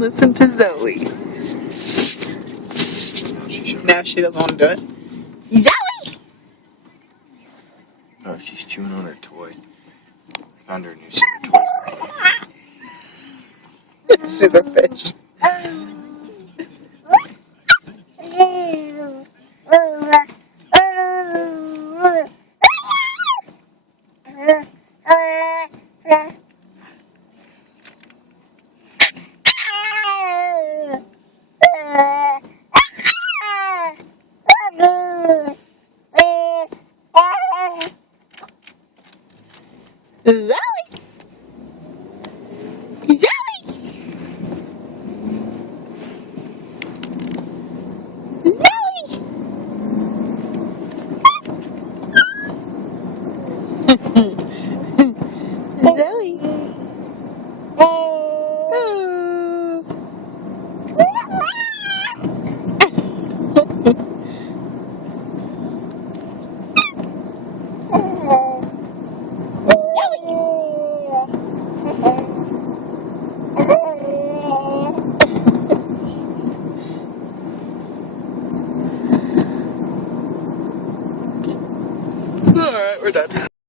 and listen to Zoe. Now she doesn't want to do it. Zoe! Oh, she's chewing on her toy. Found her a new set of toys. She's a fish. Zoe! Zoe! Zoe! Zoe! Alright, we're done.